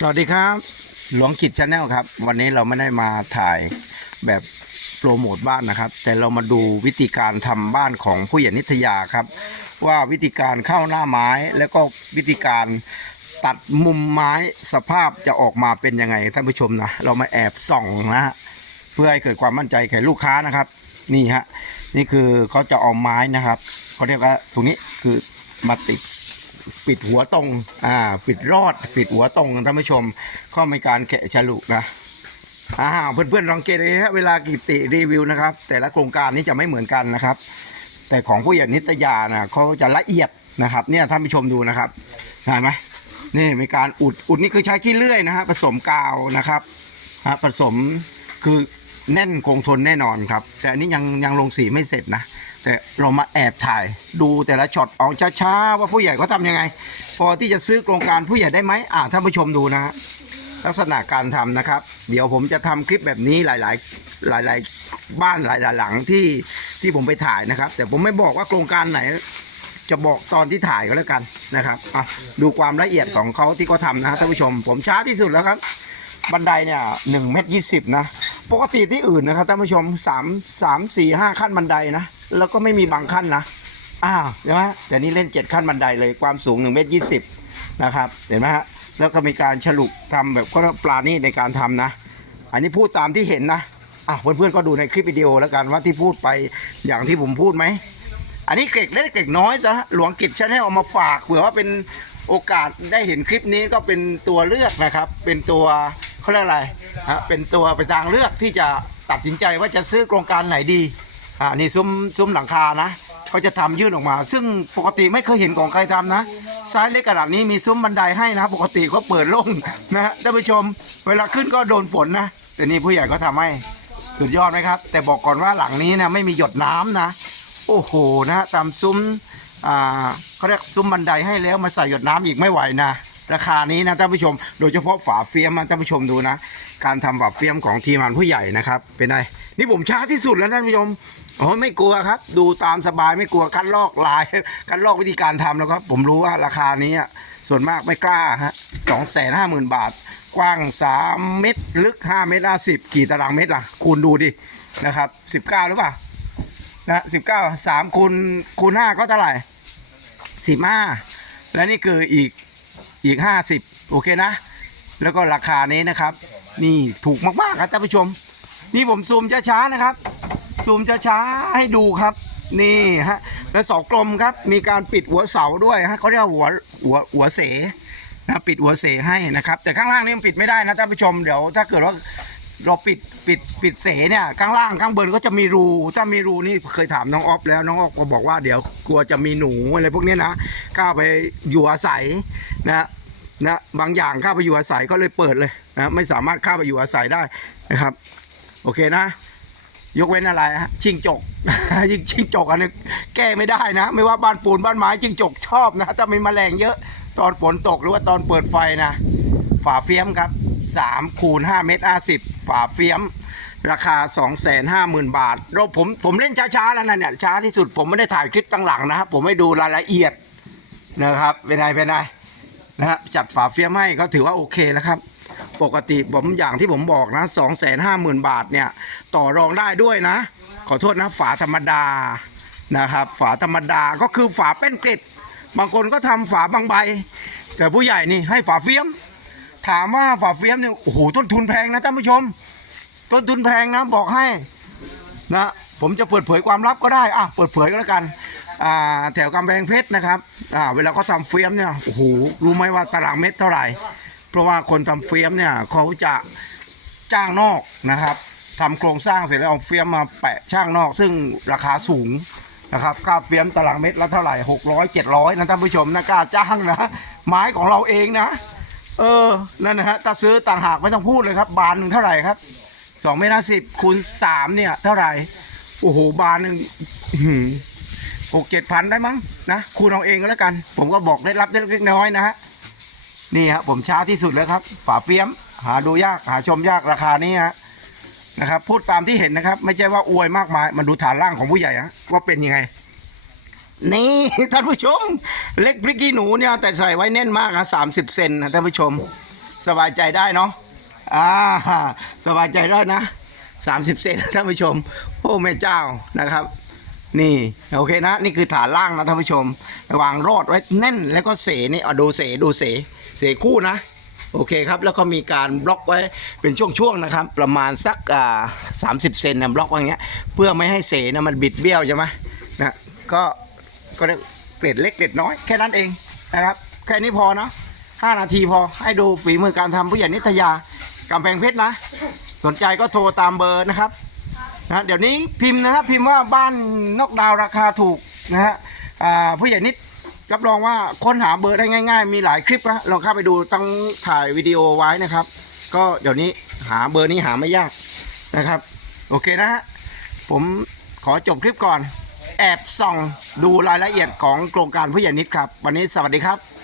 สวัสดีครับ หลวงกิจชาแนลครับ วันนี้เราไม่ได้มาถ่ายแบบโปรโมทบ้านนะครับ แต่เรามาดูวิธีการทำบ้านของผู้ใหญ่นิตยาครับ ว่าวิธีการเข้าหน้าไม้แล้วก็วิธีการตัดมุมไม้สภาพจะออกมาเป็นยังไงท่านผู้ชมนะเรามาแอบส่องนะฮะเพื่อให้เกิดความมั่นใจแก่ลูกค้านะครับ นี่ฮะนี่คือเขาจะเอาไม้นะครับเขาเรียกว่าตรงนี้คือมาติด ปิดหัวตรง อ่า ปิดรอด ปิดหัวตรงท่านผู้ชมก็มีการแกะฉลุนะอ่าเพื่อนๆลองเกตเลยฮะเวลากิติรีวิวนะครับ แต่ละโครงการนี้จะไม่เหมือนกันนะครับ แต่ของผู้ใหญ่นิตยานะเขาจะละเอียดนะครับ เนี่ยท่านผู้ชมดูนะครับเห็นไหมนี่มีการอุดอุดนี่คือใช้ขี้เลื่อยนะฮะผสมกาวนะครับฮะผสมคือแน่นคงทนแน่นอนครับ แต่อันนี้ยังยังลงสีไม่เสร็จนะ แต่เรามาแอบถ่ายดูแต่ละช็อตเอาช้าๆว่าผู้ใหญ่เขาทำยังไง พอที่จะซื้อโครงการผู้ใหญ่ได้ไหมอ่าท่านผู้ชมดูนะฮะลักษณะการทำนะครับ เดี๋ยวผมจะทำคลิปแบบนี้หลาย ๆ หลาย ๆ บ้านหลาย ๆ หลังที่ที่ผมไปถ่ายนะครับ แต่ผมไม่บอกว่าโครงการไหน จะบอกตอนที่ถ่ายก็แล้วกันนะครับอะดูความละเอียดของเขาที่เขาทำนะฮะท่านผู้ชม ผมช้าที่สุดแล้วครับ บันไดเนี่ยหนึ่งเมตรยี่สิบนะ ปกติที่อื่นนะครับท่านผู้ชมสามสามสี่ห้าขั้นบันไดนะ แล้วก็ไม่มีบางขั้นนะอ้าวเห็นไหมแต่นี่เล่นเจ็ดขั้นบันไดเลยความสูงหนึ่งเมตรยี่สิบนะครับเห็นไหมฮะแล้วก็มีการฉลุทำแบบก็ปลานี่ในการทำนะ อันนี้พูดตามที่เห็นนะอะเพื่อนๆก็ดูในคลิปวิดีโอแล้วกันว่าที่พูดไปอย่างที่ผมพูดไหมอันนี้เกร็กเล็กเกร็กน้อยจ้ะหลวงกิจชาแนลเอามาฝากเผื่อว่าเป็นโอกาสได้เห็นคลิปนี้ก็เป็นตัวเลือกนะครับ เป็นตัว เขาเรียกอะไรฮะเป็นตัวไปทางเลือกที่จะตัดสินใจว่าจะซื้อโครงการไหนดีอ่านี่ซุ้มซุ้มหลังคานะเขาจะทำยื่นออกมา ซึ่งปกติไม่เคยเห็นของใครทำนะซ้ายเล็กขนาดนี้มีซุ้มบันไดให้นะ ปกติก็เปิดโล่งนะท่านผู้ชม เวลาขึ้นก็โดนฝนนะแต่นี่ผู้ใหญ่ก็ทำให้สุดยอดไหมครับ แต่บอกก่อนว่าหลังนี้นะไม่มีหยดน้ำนะ โอ้โหนะตามซุ้มอ่าเขาเรียกซุ้มบันไดให้แล้วมาใส่หยดน้ำอีกไม่ไหวนะ ราคานี้นะท่านผู้ชม โดยเฉพาะฝาเฟียมนะท่านผู้ชมดูนะ การทำฝาเฟียมของทีมงานผู้ใหญ่นะครับ เป็นไงนี่ผมช้าที่สุดแล้วท่านผู้ชมโอ้ยไม่กลัวครับ ดูตามสบายไม่กลัวคัดลอกลาย คัดลอกวิธีการทำแล้วครับ ผมรู้ว่าราคานี้ส่วนมากไม่กล้าฮะสองแสนห้าหมื่นบาท กว้างสามเมตร ลึกห้าเมตรห้าสิบกี่ตารางเมตรล่ะ คูณดูดินะครับสิบเก้าหรือเปล่านะสิบเก้าสามคูณคูณห้าก็เท่าไหร่สิบห้าและนี่คืออีก อีกห้าสิบโอเคนะ แล้วก็ราคานี้นะครับ นี่ถูกมากๆครับท่านผู้ชม นี่ผมซูมช้าๆนะครับ ซูมช้าๆให้ดูครับ นี่ฮะและเสากลมครับ มีการปิดหัวเสาด้วยฮะเขาเรียกว่าหัวหัวหัวเสนะปิดหัวเสให้นะครับ แต่ข้างล่างนี่มันปิดไม่ได้นะท่านผู้ชมเดี๋ยวถ้าเกิดว่า เราปิดปิดปิดเสเนี่ยข้างล่างข้างบนก็จะมีรู ถ้ามีรูนี่เคยถามน้องออฟแล้วน้องออฟก็บอกว่าเดี๋ยวกลัวจะมีหนูอะไรพวกนี้นะกล้าไปอยู่อาศัยนะนะบางอย่างข้าไปอยู่อาศัยก็เลยเปิดเลยนะไม่สามารถข้าไปอยู่อาศัยได้นะครับ โอเคนะ ยกเว้นอะไรฮะชิงจกยิงชิงจกอันนี้แก้ไม่ได้นะ ไม่ว่าบ้านปูนบ้านไม้ชิงจกชอบนะถ้ามีแมลงเยอะตอนฝนตกหรือว่าตอนเปิดไฟนะ ฝาเฟียมครับ3คูณ5เมตร50 ฝาเฟียม ราคา 250,000 บาทเราผมผมเล่นช้าๆแล้วนะเนี่ยช้าที่สุดผมไม่ได้ถ่ายคลิปตั้งหลังนะครับผมไม่ดูรายละเอียดนะครับเป็นไงเป็นไงนะฮะจัดฝาเฟียมให้ก็ถือว่าโอเคแล้วครับปกติผมอย่างที่ผมบอกนะ 250,000 บาทเนี่ยต่อรองได้ด้วยนะ ขอโทษนะฝาธรรมดานะครับ ฝาธรรมดาก็คือฝาเป็นกล็ดบางคนก็ทำฝาบางใบ แต่ผู้ใหญ่นี่ให้ฝาเฟียม ถามว่าฝาเฟียมเนี่ยโอ้โหต้นทุนแพงนะท่านผู้ชม ต้นทุนแพงนะบอกให้นะผมจะเปิดเผยความลับก็ได้อะเปิดเผยก็แล้วกันอ่าแถวกำแพงเพชรนะครับอ่าเวลาเขาทำเฟียมเนี่ยโอ้โหรู้ไหมว่าตารางเมตรเท่าไหร่ เพราะว่าคนทำเฟียมเนี่ยเขาจะจ้างนอกนะครับทำโครงสร้างเสร็จแล้วเอาเฟียมมาแปะช่างนอก ซึ่งราคาสูงนะครับค่าเฟียมตารางเมตรละเท่าไหร่หกร้อยเจ็ดร้อยนะท่านผู้ชมนะกล้าจ้างนะไม้ของเราเองนะ เออ นั่นนะฮะถ้าซื้อต่างหากไม่ต้องพูดเลยครับ บานหนึ่งเท่าไหร่ครับสองเมตรสิบคูณสามเนี่ย เท่าไหร่ โอ้โห บานหนึ่งหกเจ็ดพันได้มั้งนะคูณเอาเองก็แล้วกัน ผมก็บอกได้รับได้เล็กน้อยนะฮะ นี่ฮะผมช้าที่สุดแล้วครับ ฝาเฟี้ยม หาดูยากหาชมยากราคานี้ฮะนะครับ พูดตามที่เห็นนะครับ ไม่ใช่ว่าอวยมากมาย มันดูฐานล่างของผู้ใหญ่ฮะว่าเป็นยังไง นี่ท่านผู้ชม เล็กพริกขี้หนูเนี่ยแต่ใส่ไว้แน่นมากนะสามสิบเซนนะท่านผู้ชม สบายใจได้เนาะอ่าสบายใจได้นะ30เซนท่านผู้ชมโอ้แม่เจ้านะครับ นี่โอเคนะ นี่คือฐานล่างนะท่านผู้ชมวางรอดไว้แน่นแล้วก็เสนี่เอาดูเสดูเสเสคู่นะโอเคครับ แล้วก็มีการบล็อกไว้เป็นช่วงๆนะครับ ประมาณสักอ่าสามสิบเซนนะบล็อกไว้อย่างเงี้ย เพื่อไม่ให้เสนะมันบิดเบี้ยวใช่ไหมนะก็ ก็เกร็ดเล็กเกร็ดน้อยแค่นั้นเองนะครับ แค่นี้พอนะห้านาทีพอให้ดูฝีมือการทำผู้ใหญ่นิตยากำแพงเพชรนะ สนใจก็โทรตามเบอร์นะครับนะเดี๋ยวนี้พิมพ์นะครับพิมพ์ว่าบ้านนอกดาวราคาถูกนะฮะผู้ใหญ่นิดรับรองว่าค้นหาเบอร์ได้ง่าย ๆ มีหลายคลิปนะลองเข้าไปดูตั้งถ่ายวิดีโอไว้นะครับ ก็เดี๋ยวนี้หาเบอร์นี้หาไม่ยากนะครับ โอเคนะฮะผมขอจบคลิปก่อน แอบส่องดูรายละเอียดของโครงการผู้ใหญ่นิดครับ วันนี้สวัสดีครับ